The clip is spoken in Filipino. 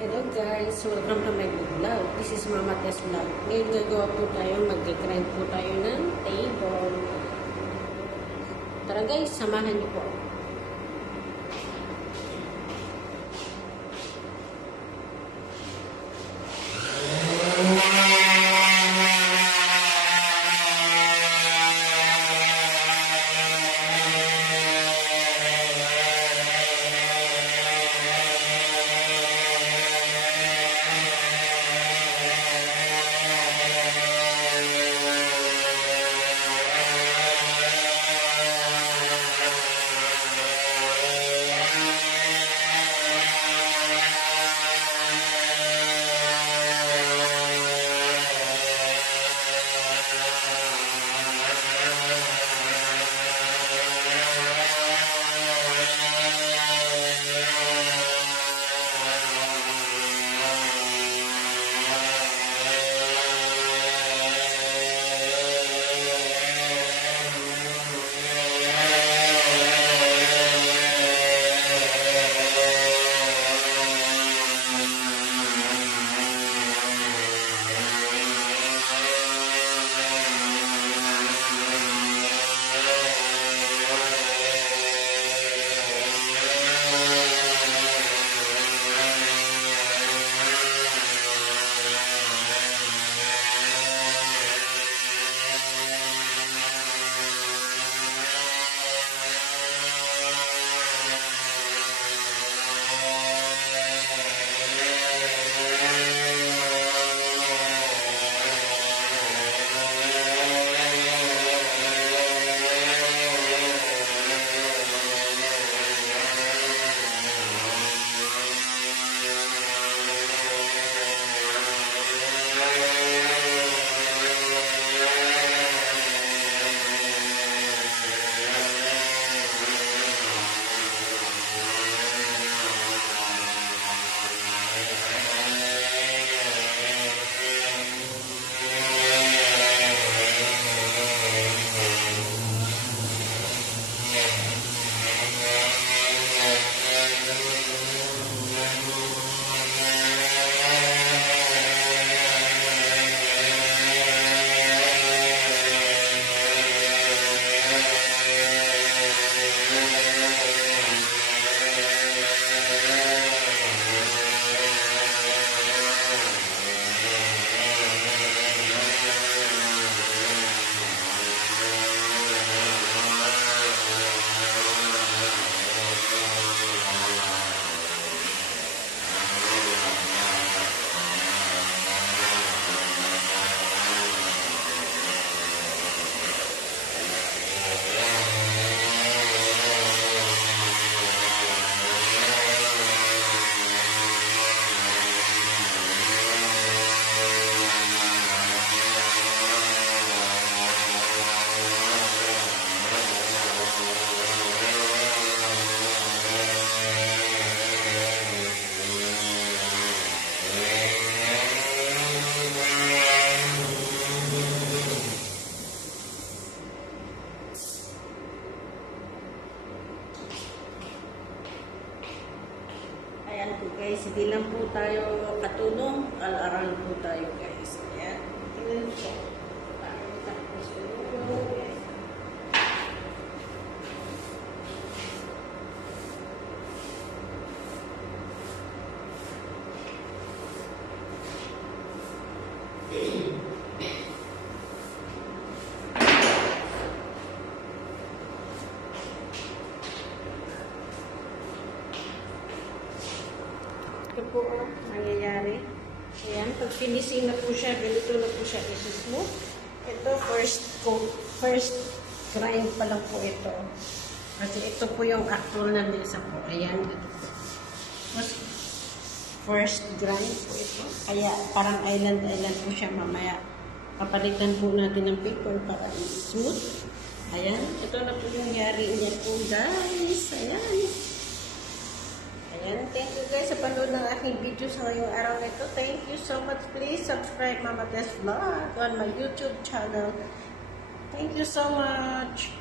Hello guys, welcome to my vlog. This is Mama Tess Vlog. Ngayon gagawa po tayo, mag-grind po tayo ng table. Tara guys, samahan niyo po. Ayan po guys, hindi lang po tayo katulong, al-aral po tayo guys. Ayan, tingnan po. Tapos ito po nangyayari. Ayan, pag finishing na po siya, ganito na po siya isusmooth. Ito, first grind pa lang po ito. Kasi ito po yung actual na mesa po. Ayan, ito po. First grind po ito. Kaya parang island po siya mamaya. Papalitan po natin ng paper para smooth. Ayan, ito na po yung yari niya po guys. Ayan. Ayan, thank you guys sa panood ng aking video sa ngayong araw na ito. Thank you so much. Please subscribe Mama Tess Vlog on my YouTube channel. Thank you so much.